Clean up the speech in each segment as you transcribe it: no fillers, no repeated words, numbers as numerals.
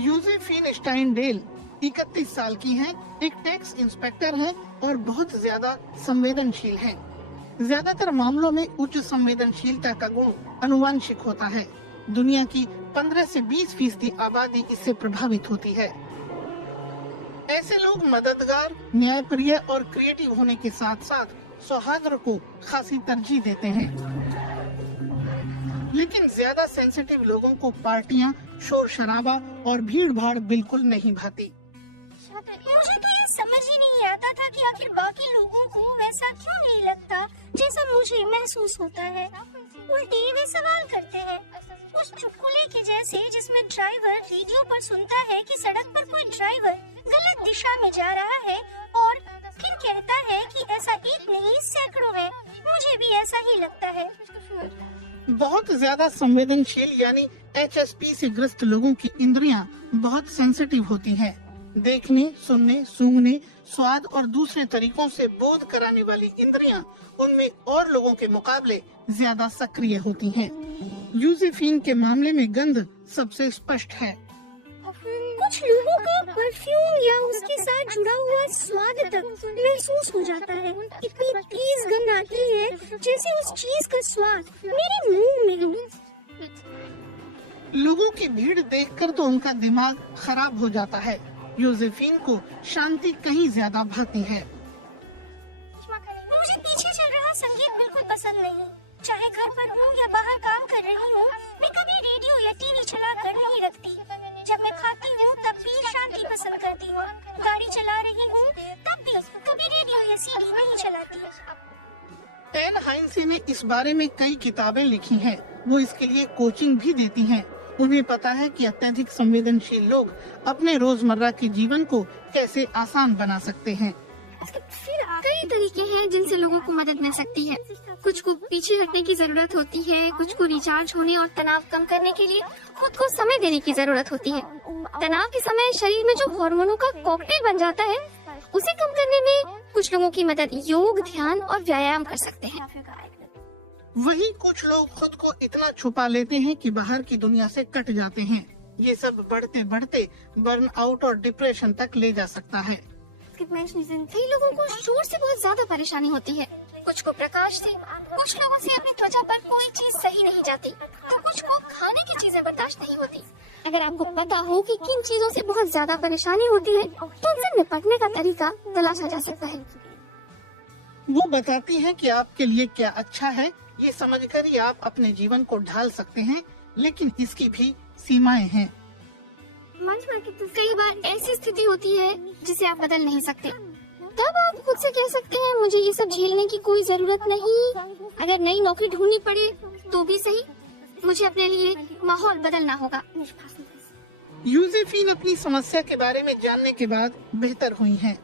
यूजेफिन स्टाइनडेल 31 साल की हैं, एक टैक्स इंस्पेक्टर हैं और बहुत ज्यादा संवेदनशील हैं। ज्यादातर मामलों में उच्च संवेदनशीलता का गुण अनुवांशिक होता है। दुनिया की 15 से 20% आबादी इससे प्रभावित होती है। ऐसे लोग मददगार, न्यायप्रिय और क्रिएटिव होने के साथ साथ सौहार्द को खासी तरजीह देते हैं। लेकिन ज्यादा सेंसिटिव लोगों को पार्टियां, शोर शराबा और भीड़ भाड़ बिल्कुल नहीं भाती। मुझे तो ये समझ ही नहीं आता था कि आखिर बाकी लोगों को वैसा क्यों नहीं लगता जैसा मुझे महसूस होता है। उल्टे वे सवाल करते हैं, उस चुटकुले के जैसे जिसमें ड्राइवर रेडियो पर सुनता है कि सड़क पर कोई ड्राइवर गलत दिशा में जा रहा है और फिर कहता है कि ऐसा एक नहीं सैकड़ों है। मुझे भी ऐसा ही लगता है। बहुत ज्यादा संवेदनशील यानी HSP से ग्रस्त लोगों की इंद्रियां बहुत सेंसिटिव होती हैं। देखने, सुनने, सूंघने, स्वाद और दूसरे तरीकों से बोध कराने वाली इंद्रियां उनमें और लोगों के मुकाबले ज्यादा सक्रिय होती हैं। यूजेफिन के मामले में गंध सबसे स्पष्ट है। कुछ लोगों का परफ्यूम या उसके साथ जुड़ा हुआ स्वाद तक महसूस हो जाता है। इतनी तेज गंध आती है जैसे उस चीज का स्वाद मेरे मुंह में हो। लोगों की भीड़ देखकर तो उनका दिमाग खराब हो जाता है। यूजेफिन को शांति कहीं ज्यादा भाती है। मुझे पीछे चल रहा संगीत बिल्कुल पसंद नहीं। चाहे घर पर हूँ या बाहर काम कर रही हूँ, मैं कभी रेडियो या टीवी चला कर नहीं रखती। जब मैं खाती हूँ तब भी शांति पसंद करती हूँ। गाड़ी चला रही हूँ तब भी कभी रेडियो या सीडी नहीं चलाती। टेन हाइंसी ने इस बारे में कई किताबें लिखी हैं। वो इसके लिए कोचिंग भी देती हैं। उन्हें पता है कि अत्यधिक संवेदनशील लोग अपने रोजमर्रा के जीवन को कैसे आसान बना सकते हैं। फिर कई तरीके हैं जिनसे लोगों को मदद मिल सकती है। कुछ को पीछे हटने की जरूरत होती है, कुछ को रिचार्ज होने और तनाव कम करने के लिए खुद को समय देने की जरूरत होती है। तनाव के समय शरीर में जो हार्मोनों का कॉकटेल बन जाता है, उसे कम करने में कुछ लोगों की मदद योग, ध्यान और व्यायाम कर सकते हैं। वही कुछ लोग खुद को इतना छुपा लेते हैं कि बाहर की दुनिया से कट जाते हैं। ये सब बढ़ते बढ़ते बर्न आउट और डिप्रेशन तक ले जा सकता है। कई लोगों को शोर से बहुत ज्यादा परेशानी होती है, कुछ को प्रकाश से, कुछ लोगों से अपनी त्वचा पर कोई चीज सही नहीं जाती, तो कुछ को खाने की चीजें बर्दाश्त नहीं होती। अगर आपको पता हो कि किन चीजों से बहुत ज्यादा परेशानी होती है, तो उनसे निपटने का तरीका तलाशा जा सकता है। वो बताती हैं कि आपके लिए क्या अच्छा है। ये समझकर ही आप अपने जीवन को ढाल सकते हैं, लेकिन इसकी भी सीमाएं हैं। कई बार ऐसी स्थिति होती है जिसे आप बदल नहीं सकते। तब आप खुद से कह सकते हैं, मुझे ये सब झेलने की कोई जरूरत नहीं। अगर नई नौकरी ढूंढनी पड़े तो भी सही, मुझे अपने लिए माहौल बदलना होगा। यूजेफिन अपनी समस्या के बारे में जानने के बाद बेहतर हुई हैं।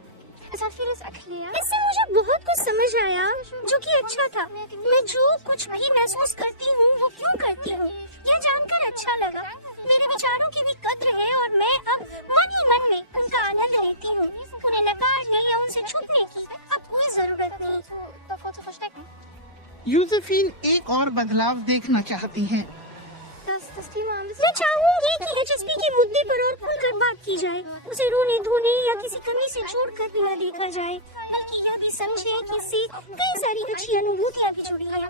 इससे मुझे बहुत कुछ समझ आया जो कि अच्छा था। मैं जो कुछ भी महसूस करती हूँ वो क्यों करती हूँ, यह जानकर अच्छा लगा। मेरे विचारों की भी कद्र है और मैं अब मन ही मन में उनका आनंद लेती हूँ। उन्हें नकारने या उनसे छुपने की अब कोई जरूरत नहीं। यूजेफिन एक और बदलाव देखना चाहती हैं। मैं चाहूँगी कि HSP के मुद्दे पर और खुलकर बात की जाए। उसे रोने धोने या किसी कमी से छोड़कर भी न देखा जाए, बल्कि यह भी समझे कि इससे कई सारी अच्छी अनुभूतियाँ भी जुड़ी हैं।